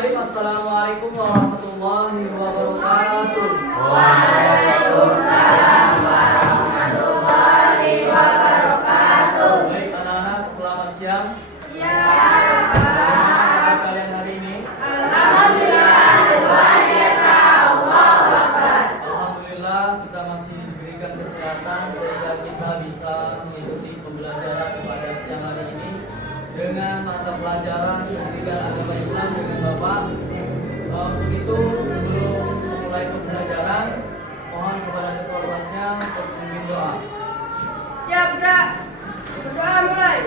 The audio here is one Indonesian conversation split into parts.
Bismillahirrahmanirrahim. Assalamualaikum warahmatullahi wabarakatuh. Waalaikumsalam warahmatullahi wabarakatuh. Baik anak-anak, selamat siang. Ya. Bagaimana kalian hari ini? Alhamdulillah, luar biasa. Allahu Akbar. Alhamdulillah kita masih diberikan kesehatan sehingga kita bisa mengikuti pembelajaran pada siang hari ini dengan mata pelajaran pendidikan agama Islam dengan Bapak. Untuk itu sebelum memulai pembelajaran, mohon kepada ketua kelasnya untuk memimpin doa. Jabra. Berdoa mulai.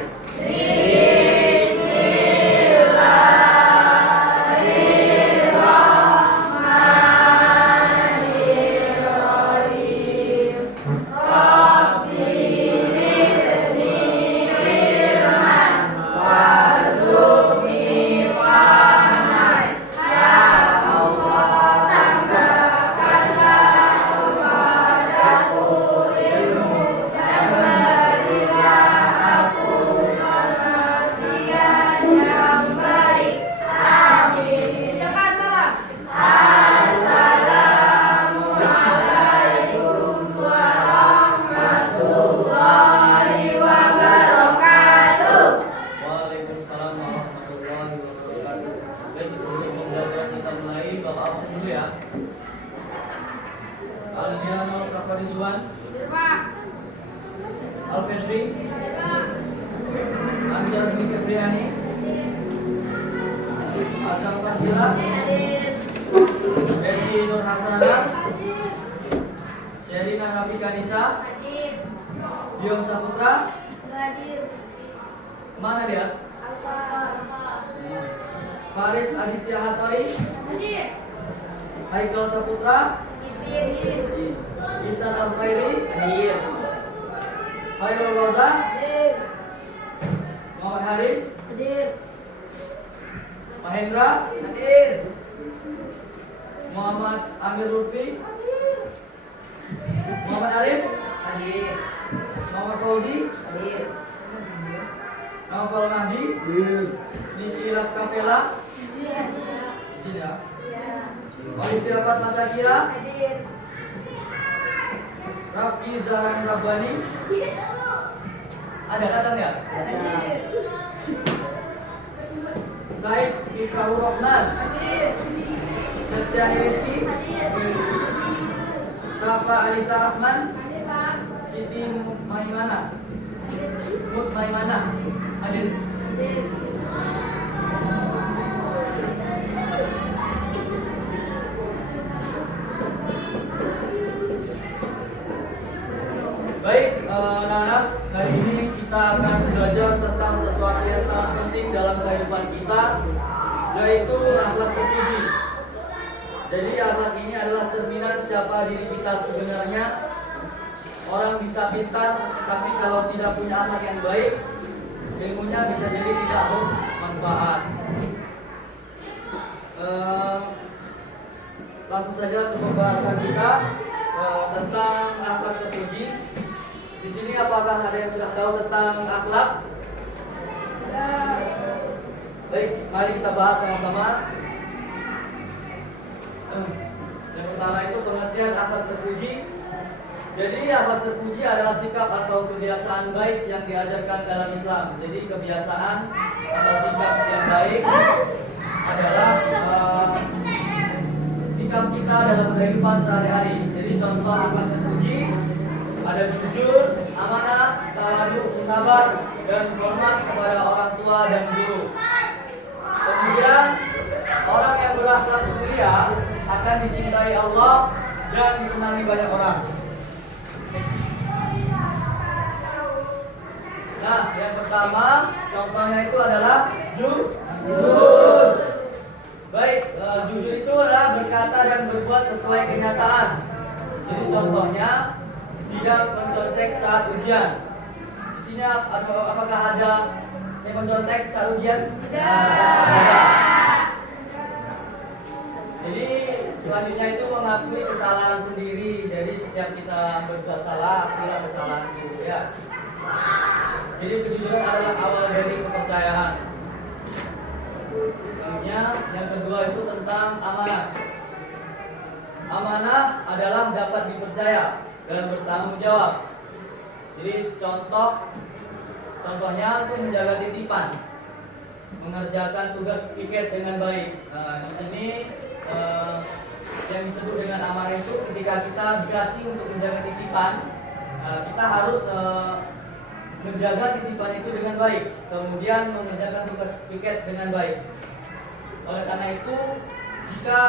Waalaikumsalam warahmatullahi wabarakatuh. Baik, sebelum pembelajaran kita mulai, Bapak absen dulu ya. Aldiano Safarizuan, Alfesri, Anjar bin Febriani, Azam Fadila, Edi Nur Hasanah, Sherina Nafika Nisa, Dion Saputra. Mana dia? Faris Aditya Hatari, Haikal Saputra, Isan Al-Khairi, Khairul Roza, Muhammad Haris, Mahendra, Muhammad Amir Lutfi, Muhammad Arif, Muhammad Fauzi, Naufal Mahdi, Niki Laskapela, di sini ya. Olivia Fatma Sakira, Rafki Zaran Rabbani, ada datang ya? Said Ikrahur Rahman, Setiani Rizki, Safa Alisa Rahman, Siti Maimana, Mut Maimana, hadir. Baik, anak-anak, hari ini kita akan belajar tentang sesuatu yang sangat penting dalam kehidupan kita, yaitu akhlak terpuji. Jadi akhlak ini adalah cerminan siapa diri kita sebenarnya. Orang bisa pintar, tapi kalau tidak punya akhlak yang baik, ilmunya bisa jadi tidak bermanfaat. Langsung saja ke pembahasan kita tentang akhlak terpuji. Di sini apakah ada yang sudah tahu tentang akhlak? Baik, mari kita bahas sama-sama. Yang pertama itu pengertian akhlak terpuji. Jadi akhlak terpuji adalah sikap atau kebiasaan baik yang diajarkan dalam Islam. Jadi kebiasaan atau sikap yang baik adalah sikap kita dalam kehidupan sehari-hari. Jadi contoh akhlak terpuji ada jujur, amanah, tawadu, sabar, dan hormat kepada orang tua dan guru. Kemudian orang yang berakhlak mulia akan dicintai Allah dan disenangi banyak orang. Nah, yang pertama contohnya itu adalah jujur. Baik, jujur itu adalah berkata dan berbuat sesuai kenyataan. Jadi contohnya tidak mencontek saat ujian. Di sini apakah ada yang mencontek saat ujian? Tidak. Jadi selanjutnya itu mengakui kesalahan sendiri. Jadi setiap kita berbuat salah, akuilah kesalahan itu ya. Jadi kejujuran adalah awal dari kepercayaan. Selanjutnya yang kedua itu tentang amanah. Amanah adalah dapat dipercaya dan bertanggung jawab. Jadi contohnya itu menjaga titipan, mengerjakan tugas piket dengan baik. Nah, di sini yang disebut dengan amanah itu ketika kita dikasih untuk menjaga titipan, kita harus menjaga titipan itu dengan baik, kemudian mengerjakan tugas piket dengan baik. Oleh karena itu, jika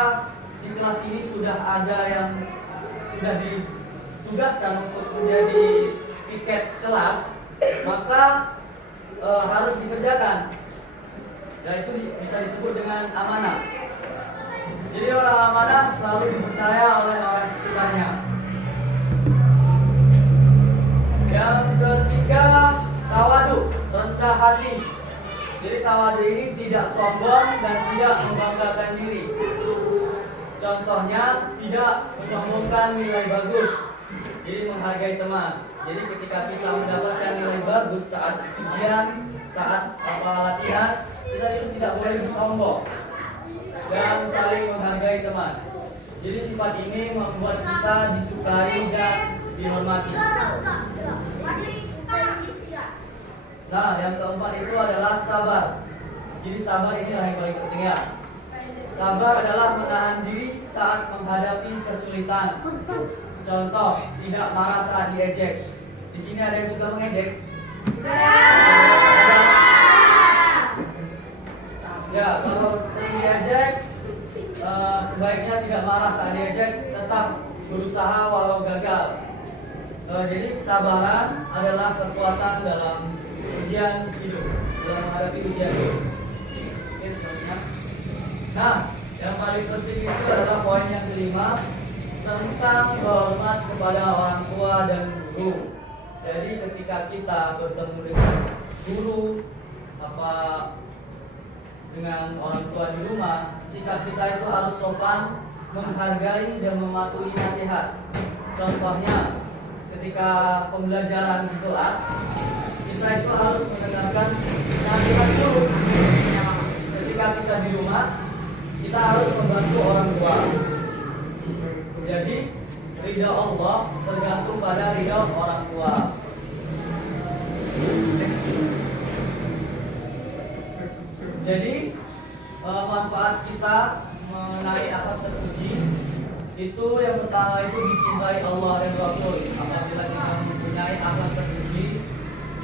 di kelas ini sudah ada yang sudah ditugaskan untuk menjadi piket kelas, maka harus dikerjakan. Yaitu bisa disebut dengan amanah. Jadi orang amanah selalu dipercaya oleh orang sekitarnya. Yang ketiga, tawadu, rendah hati. Jadi tawadu ini tidak sombong dan tidak membanggakan diri. Contohnya tidak menyombongkan nilai bagus. Jadi menghargai teman. Jadi ketika kita mendapatkan nilai bagus saat ujian, saat latihan, kita itu tidak boleh sombong dan saling menghargai teman. Jadi sifat ini membuat kita disukai dan dihormati. Nah, yang keempat itu adalah sabar. Jadi sabar ini yang paling penting ya. Sabar adalah menahan diri saat menghadapi kesulitan. Contoh, tidak marah saat diejek. Di sini ada yang suka mengejek? Ya, kalau sering diejek, sebaiknya tidak marah saat diejek, tetap berusaha walau gagal. Jadi kesabaran adalah kekuatan dalam ujian hidup, dalam menghadapi ujian hidup. Oke, selanjutnya. Nah, yang paling penting itu adalah poin yang kelima tentang hormat kepada orang tua dan guru. Jadi ketika kita bertemu dengan guru dengan orang tua di rumah, sikap kita itu harus sopan, menghargai dan mematuhi nasihat. Contohnya, ketika pembelajaran di kelas, kita itu harus mendengarkan nasihat guru. Ketika kita di rumah, kita harus membantu orang tua. Jadi ridha Allah tergantung pada ridha orang tua. Jadi manfaat kita mengenai akhlak terpuji itu yang pertama itu dicintai Allah dan Rasul. Apabila kita mempunyai akhlak terpuji,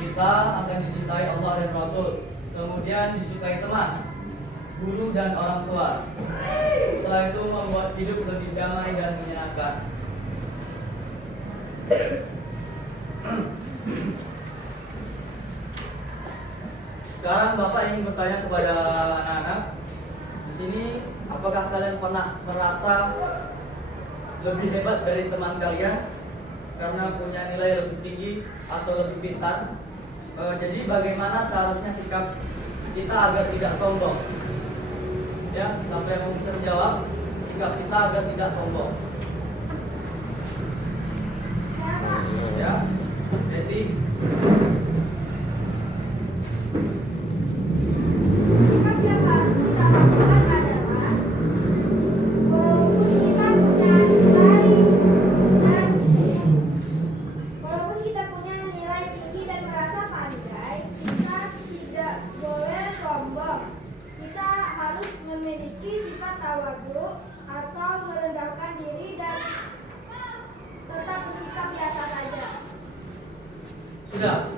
kita akan dicintai Allah dan Rasul. Kemudian disukai teman, guru dan orang tua. Setelah itu membuat hidup lebih damai dan menyenangkan. Sekarang Bapak ingin bertanya kepada anak-anak di sini, apakah kalian pernah merasa lebih hebat dari teman kalian karena punya nilai lebih tinggi atau lebih pintar? Jadi bagaimana seharusnya sikap kita agar tidak sombong? Ya, sampai yang bisa menjawab, sikap kita agar tidak sombong. Ya, jadi sudah.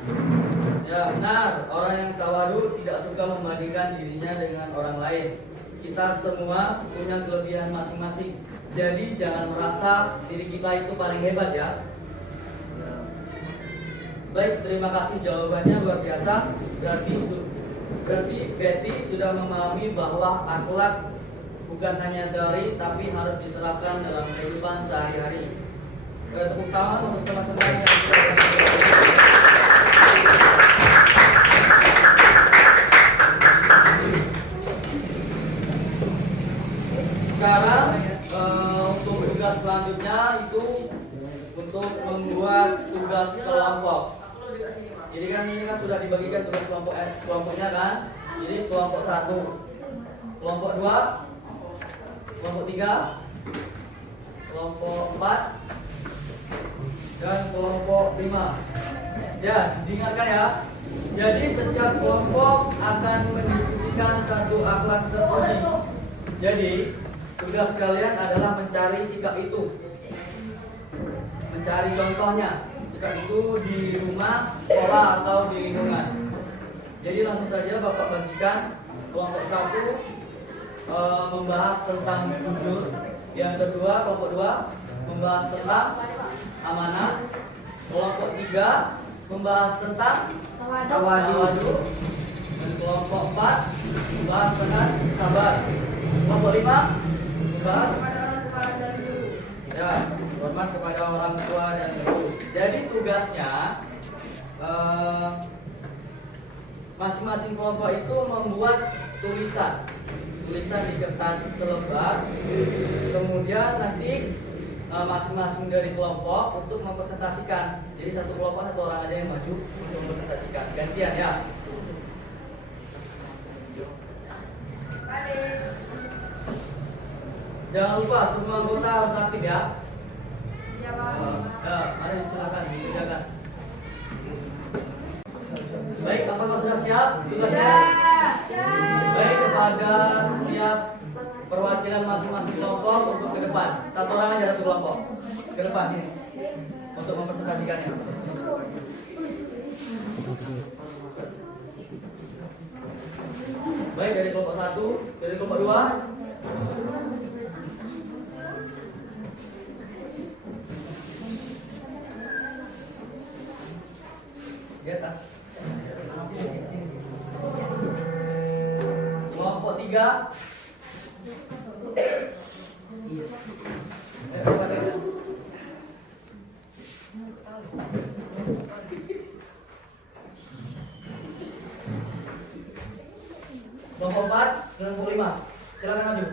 Ya benar, orang yang tawadu tidak suka membandingkan dirinya dengan orang lain. Kita semua punya kelebihan masing-masing. Jadi jangan merasa diri kita itu paling hebat ya. Baik, terima kasih jawabannya luar biasa. Berarti Betty sudah memahami bahwa akhlak bukan hanya teori tapi harus diterapkan dalam kehidupan sehari-hari. Tepuk tangan untuk teman-teman yang sekarang untuk tugas selanjutnya itu untuk membuat tugas kelompok. Jadi kan ini kan sudah dibagikan tugas kelompoknya kan. Jadi kelompok 1 kelompok 2, kelompok 3, kelompok 4, dan kelompok 5. Ya, diingatkan ya. Jadi setiap kelompok akan mendiskusikan satu akhlak terpuji. Jadi tugas kalian adalah mencari sikap itu, mencari contohnya. Sikap itu di rumah, sekolah, atau di lingkungan. Jadi langsung saja Bapak bagikan. Kelompok 1 membahas tentang jujur. Yang kedua, kelompok 2 membahas tentang amanah. Kelompok 3 membahas tentang tawadu. Dan kelompok 4 membahas tentang sabar. Kelompok 5 membahas ya, hormat kepada orang tua dan guru. Jadi tugasnya masing-masing kelompok itu membuat tulisan di kertas selembar. Kemudian nanti masing-masing dari kelompok untuk mempresentasikan. Jadi satu kelompok satu orang aja yang maju untuk mempresentasikan. Gantian ya. Jangan lupa semua anggota harus aktif ya. Mari silakan dikerjakan. Baik, apakah sudah siap tugasnya? Baik, kepada setiap perwakilan masing-masing kelompok untuk ke depan. Satu orang aja satu kelompok. Ke depan ini untuk mempresentasikannya. Baik, dari kelompok 1, dari kelompok 2. Di atas. Kelompok 3. Kelompok 4, kelompok 5. Silakan maju.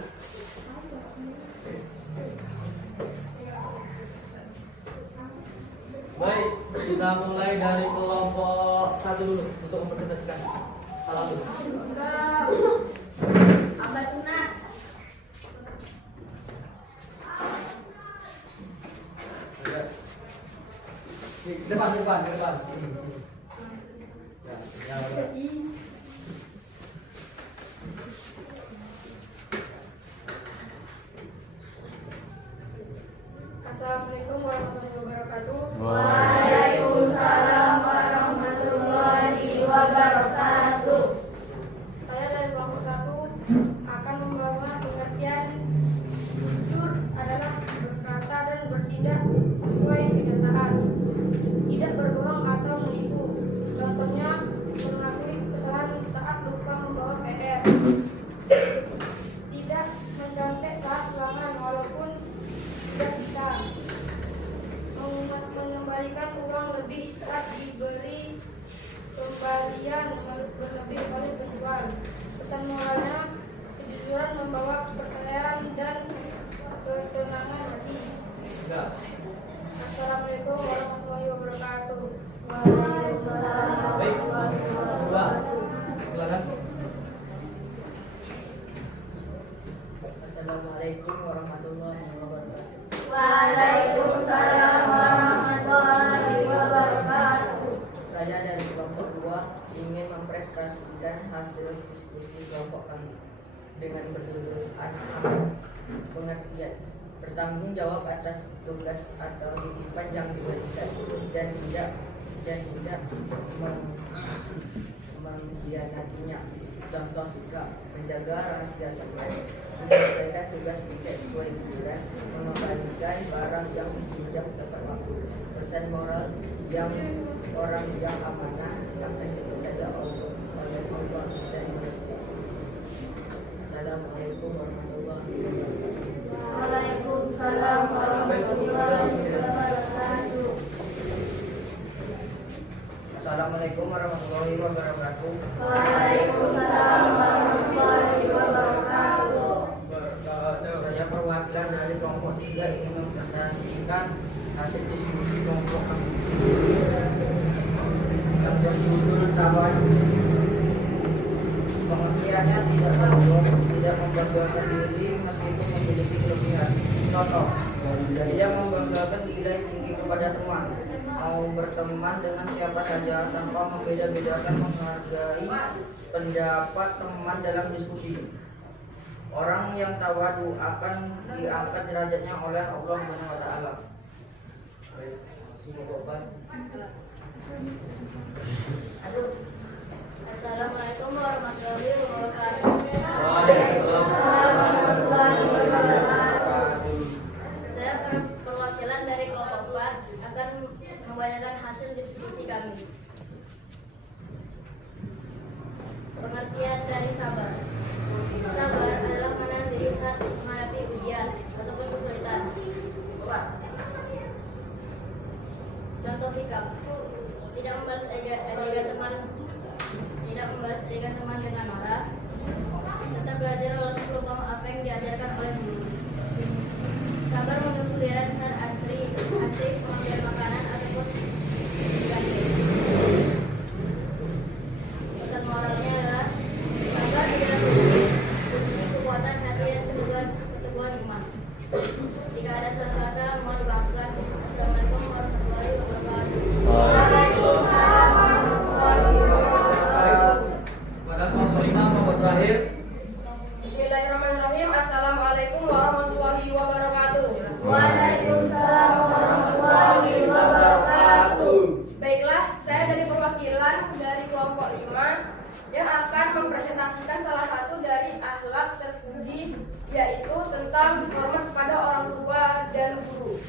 Baik, kita mulai dari kelompok 1 dulu untuk mempresentasikan. Salam dulu. Di depan. Sini. Ya, Assalamualaikum warahmatullahi wabarakatuh. Waalaikumsalam warahmatullahi wabarakatuh. Saya dari kelompok 1 akan membawa pengertian jujur adalah berkata dan bertindak sesuai kenyataan, tidak berbohong atau menipu. Contohnya mengakui kesalahan saat lupa membawa PR, tidak mencontek saat ulangan walaupun tidak bisa, mengembalikan uang lebih saat diberi kembalian berlebih kali penjual. Pesan moralnya, kejujuran membawa kepercayaan dan ketenangan hati. Assalamualaikum warahmatullahi wabarakatuh. baik. 2. Silakan. Assalamualaikum warahmatullahi wabarakatuh. Waalaikumsalam warahmatullahi wabarakatuh. Saya dari kelompok 2 ingin mempresentasikan hasil diskusi kelompok kami dengan berjudul pengertian bertanggung jawab atas tugas atau titipan yang diberikan dan tidak mengkhianatinya. Contoh sikap menjaga rahasia tugas, menyelesaikan tugas tidak sesuai giliran, mengembalikan barang yang dipinjam tepat waktu. Pesan moral yang orang yang amanah akan dipercaya oleh Allah dan manusia. Assalamualaikum warahmatullahi wabarakatuh. Waalaikumsalam warahmatullahi wabarakatuh. Assalamualaikum warahmatullahi wabarakatuh. Waalaikumsalam warahmatullahi wabarakatuh. Saya perwakilan dari kelompok 3 ingin mempresentasikan hasil diskusi kelompok kami yang berjudul tawadu. Pengertiannya tidak berbohong, tidak membanggakan diri meskipun memiliki kelebihan. Contoh, dia membanggakan nilai tinggi kepada teman, mau berteman dengan siapa saja tanpa membeda-bedakan, menghargai pendapat teman dalam diskusi. Orang yang tawadu akan diangkat derajatnya oleh Allah Subhanahu wa taala. Baik, langsung ke Bapak. Assalamualaikum warahmatullahi wabarakatuh. Waalaikumsalam warahmatullahi wabarakatuh. Saya perwakilan dari kelompok 4 akan membacakan hasil diskusi kami. Pengertian dari sabar. Sabar adalah menahan diri saat menghadapi ujian ataupun kesulitan. Contoh sikap: tidak membalas ejekan teman dengan marah. Tetap belajar walaupun belum paham apa yang diajarkan oleh guru. Sabar menunggu giliran saat antri pengambilan makanan ataupun ganti. Pesan moralnya adalah sabar adalah kunci kekuatan hati dan keteguhan iman. Jika ada salah kata mohon dimaafkan. Assalamualaikum warahmatullahi wabarakatuh. Waalaikumsalam warahmatullahi wabarakatuh. Pada kelompok 5, kelompok terakhir. Bismillahirrahmanirrahim. Assalamualaikum warahmatullahi wabarakatuh. Waalaikumsalam warahmatullahi wabarakatuh. Baiklah, saya dari perwakilan dari kelompok 5 yang akan mempresentasikan salah satu dari akhlak terpuji, yaitu tentang hormat kepada orang tua dan guru.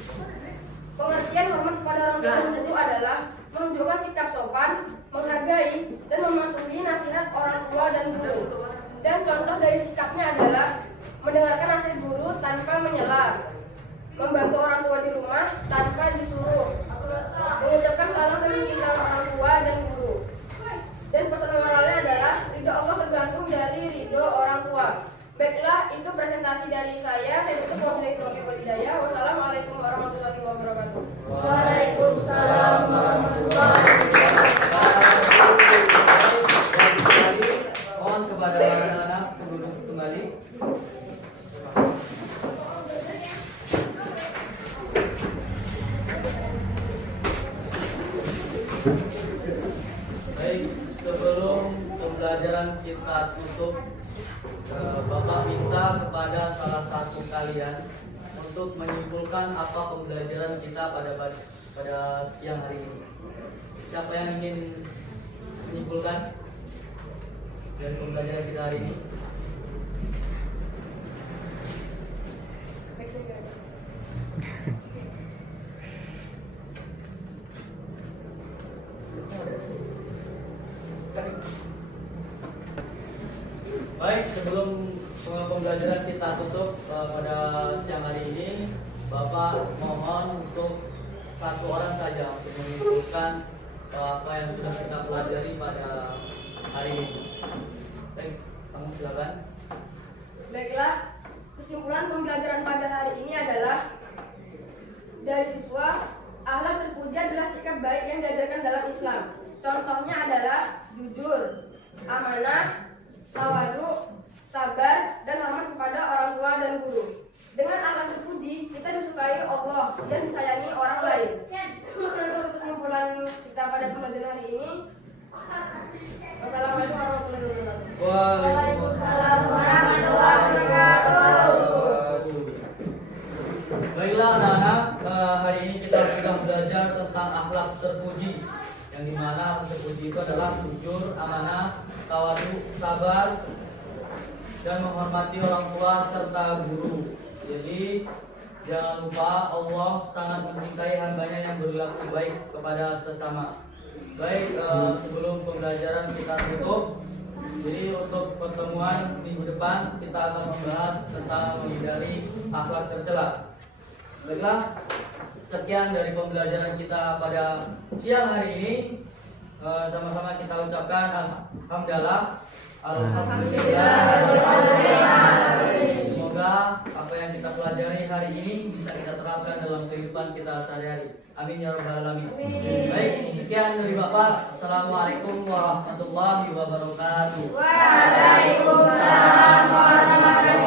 Pengertian hormat kepada orang tua dan guru adalah menunjukkan sikap sopan, menghargai, dan mematuhi nasihat orang tua dan guru. Dan contoh dari sikapnya adalah mendengarkan nasihat guru tanpa menyela, membantu orang tua di rumah tanpa disuruh, mengucapkan salam dan mencintai orang tua dan guru. Dan pesan moralnya adalah ridho Allah tergantung dari ridho orang tua. Baiklah, itu presentasi dari saya. Saya tutup wabillahi taufiq wal hidayah. Wassalamualaikum warahmatullahi wabarakatuh. Waalaikumsalam warahmatullahi Mohon kepada anak-anak duduk kembali. Baik, sebelum pembelajaran kita tutup, Bapak minta kepada salah satu kalian untuk menyimpulkan apa pembelajaran kita pada siang hari ini. Siapa yang ingin menyimpulkan dari pembelajaran kita hari ini? Baik, sebelum pembelajaran kita tutup pada siang hari ini, Bapak mohon untuk satu orang saja untuk menyimpulkan apa yang sudah kita pelajari pada hari ini. Baik, kamu silakan. Baiklah, kesimpulan pembelajaran pada hari ini adalah dari siswa, akhlak terpuji adalah sikap baik yang diajarkan dalam Islam. Contohnya adalah jujur, amanah, tawadu, sabar, dan hormat kepada orang tua dan guru. Dengan akhlak terpuji, kita disukai Allah dan disayangi orang lain. Untuk kesimpulan kita pada pembelajaran hari ini, wassalamualaikum warahmatullahi wabarakatuh. Waalaikumsalam warahmatullahi wabarakatuh. Baiklah anak-anak, hari ini kita sudah belajar tentang akhlak terpuji, yang dimana akhlak terpuji itu adalah jujur, amanah, tawadu, sabar, dan menghormati orang tua serta guru. Jadi jangan lupa Allah sangat mencintai hambanya yang berlaku baik kepada sesama. Baik, sebelum pembelajaran kita tutup, jadi untuk pertemuan minggu depan kita akan membahas tentang menghindari akhlak tercela. Baiklah, sekian dari pembelajaran kita pada siang hari ini. Sama-sama kita ucapkan alhamdulillah. Alhamdulillah. Semoga Semoga apa yang kita pelajari hari ini bisa kita terapkan dalam kehidupan kita sehari-hari. Amin ya rabbal alamin. Amin. Baik, sekian dari Bapak. Assalamualaikum warahmatullahi wabarakatuh. Waalaikumsalam warahmatullahi